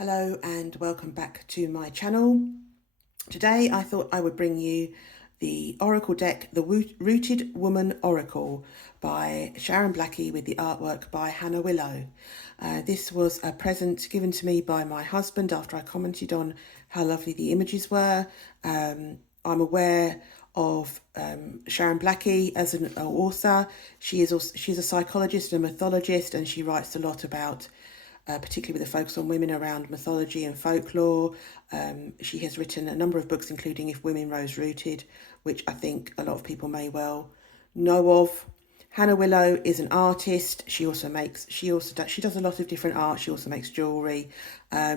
Hello and welcome back to my channel. Today I thought I would bring you the Oracle deck, the Rooted Woman Oracle by Sharon Blackie with the artwork by Hannah Willow. This was a present given to me by my husband after I commented on how lovely the images were. I'm aware of Sharon Blackie as an author. She's a psychologist and a mythologist, and she writes a lot about particularly with a focus on women around mythology and folklore. She has written a number of books, including If Women Rose Rooted, which I think a lot of people may well know of. Hannah Willow is an artist. She does a lot of different art. She also makes jewellery.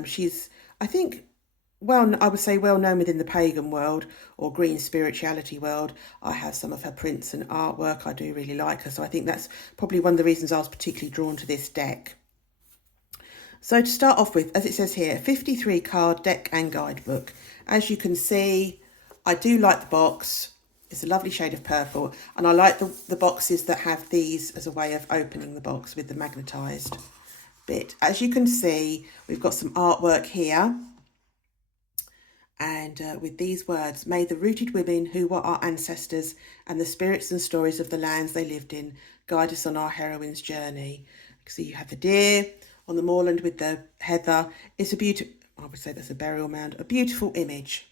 She's, I think, I would say well known within the pagan world or green spirituality world. I have some of her prints and artwork. I do really like her. So I think that's probably one of the reasons I was particularly drawn to this deck. So to start off with, as it says here, 53 card deck and guidebook. As you can see, I do like the box. It's a lovely shade of purple. And I like the boxes that have these as a way of opening the box with the magnetised bit. As you can see, we've got some artwork here. And with these words, may the rooted women who were our ancestors and the spirits and stories of the lands they lived in guide us on our heroine's journey. So you have the deer on the moorland with the heather. It's a beautiful, I would say that's a burial mound, a beautiful image.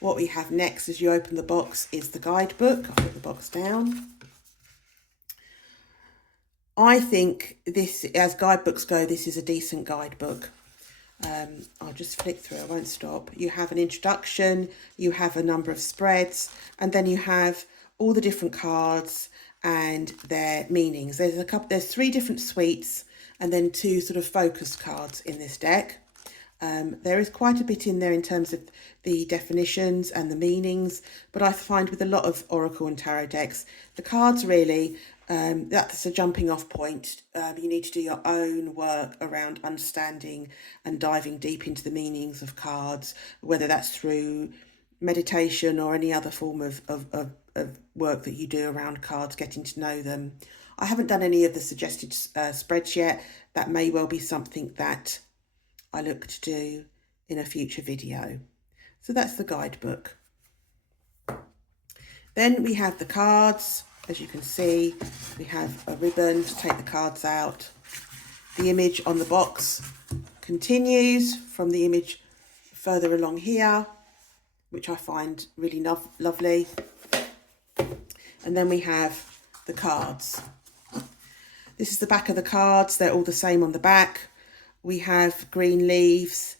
What we have next as you open the box is the guidebook. I'll put the box down. I think this, as guidebooks go, this is a decent guidebook. I'll just flick through, I won't stop. You have an introduction, you have a number of spreads, and then you have all the different cards and their meanings. There's 3 different suites and then 2 sort of focus cards in this deck. There is quite a bit in there in terms of the definitions and the meanings, but I find with a lot of Oracle and Tarot decks, the cards really, that's a jumping off point. You need to do your own work around understanding and diving deep into the meanings of cards, whether that's through meditation or any other form of work that you do around cards, getting to know them. I haven't done any of the suggested spreads yet. That may well be something that I look to do in a future video. So that's the guidebook. Then we have the cards. As you can see, we have a ribbon to take the cards out. The image on the box continues from the image further along here, which I find really lovely. And then we have the cards. This is the back of the cards. They're all the same on the back. We have green leaves,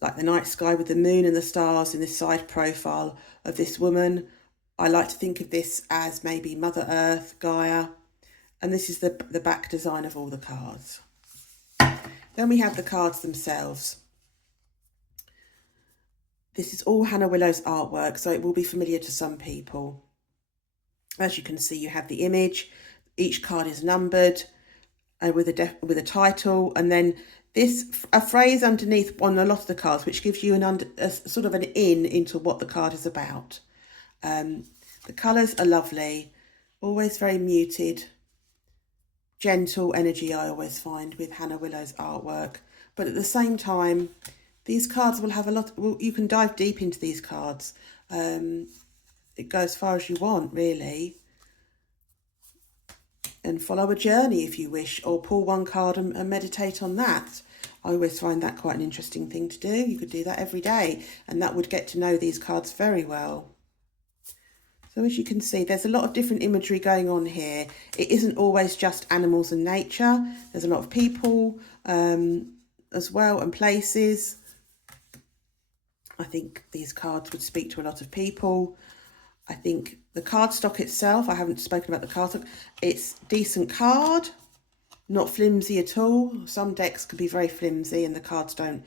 like the night sky with the moon and the stars in this side profile of this woman. I like to think of this as maybe Mother Earth, Gaia. And this is the back design of all the cards. Then we have the cards themselves. This is all Hannah Willow's artwork, so it will be familiar to some people. As you can see, you have the image. Each card is numbered with a title, and then a phrase underneath on a lot of the cards, which gives you a sort of an in into what the card is about. The colours are lovely, always very muted, gentle energy I always find with Hannah Willow's artwork. But at the same time, these cards will have you can dive deep into these cards. It goes as far as you want, really. And follow a journey if you wish, or pull one card and meditate on that. I always find that quite an interesting thing to do. You could do that every day, and that would get to know these cards very well. So as you can see, there's a lot of different imagery going on here. It isn't always just animals and nature. There's a lot of people as well, and places. I think these cards would speak to a lot of people. I think the cardstock itself, I haven't spoken about the cardstock, it's decent card, not flimsy at all. Some decks can be very flimsy and the cards don't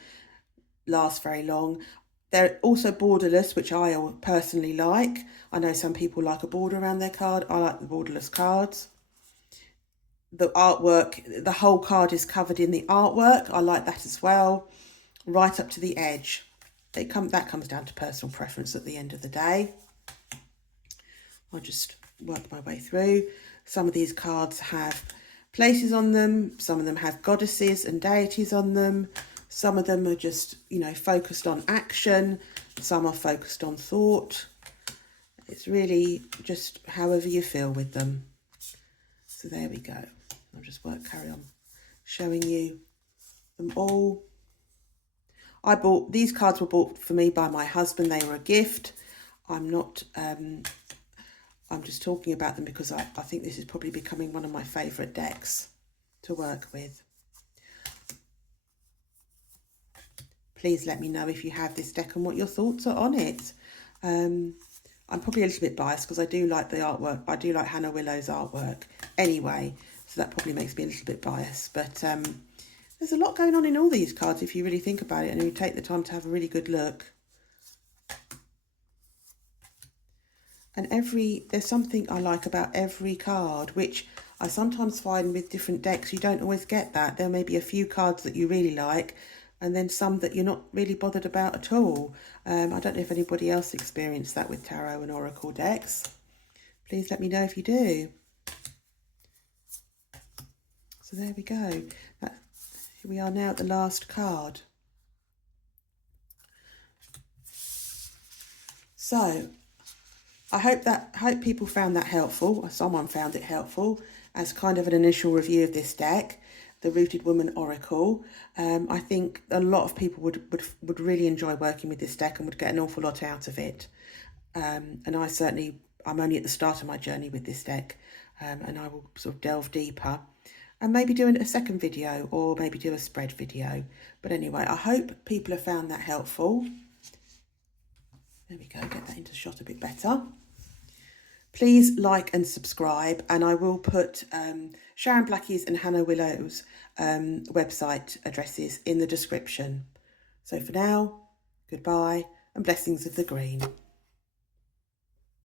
last very long. They're also borderless, which I personally like. I know some people like a border around their card. I like the borderless cards. The artwork, the whole card is covered in the artwork. I like that as well, right up to the edge. That comes down to personal preference at the end of the day. I'll just work my way through. Some of these cards have places on them. Some of them have goddesses and deities on them. Some of them are just, you know, focused on action. Some are focused on thought. It's really just however you feel with them. So there we go. I'll just carry on showing you them all. These cards were bought for me by my husband. They were a gift. I'm just talking about them because I think this is probably becoming one of my favourite decks to work with. Please let me know if you have this deck and what your thoughts are on it. I'm probably a little bit biased because I do like the artwork. I do like Hannah Willow's artwork anyway, so that probably makes me a little bit biased. But there's a lot going on in all these cards if you really think about it and you take the time to have a really good look. And there's something I like about every card, which I sometimes find with different decks, you don't always get that. There may be a few cards that you really like, and then some that you're not really bothered about at all. I don't know if anybody else experienced that with tarot and oracle decks. Please let me know if you do. So there we go. Here we are now at the last card. So I hope people found that helpful, or someone found it helpful, as kind of an initial review of this deck, the Rooted Woman Oracle. I think a lot of people would really enjoy working with this deck and would get an awful lot out of it. And I'm only at the start of my journey with this deck, and I will sort of delve deeper and maybe do a second video or maybe do a spread video. But anyway, I hope people have found that helpful. There we go, get that into shot a bit better. Please like and subscribe, and I will put Sharon Blackie's and Hannah Willow's website addresses in the description. So for now, goodbye and blessings of the green.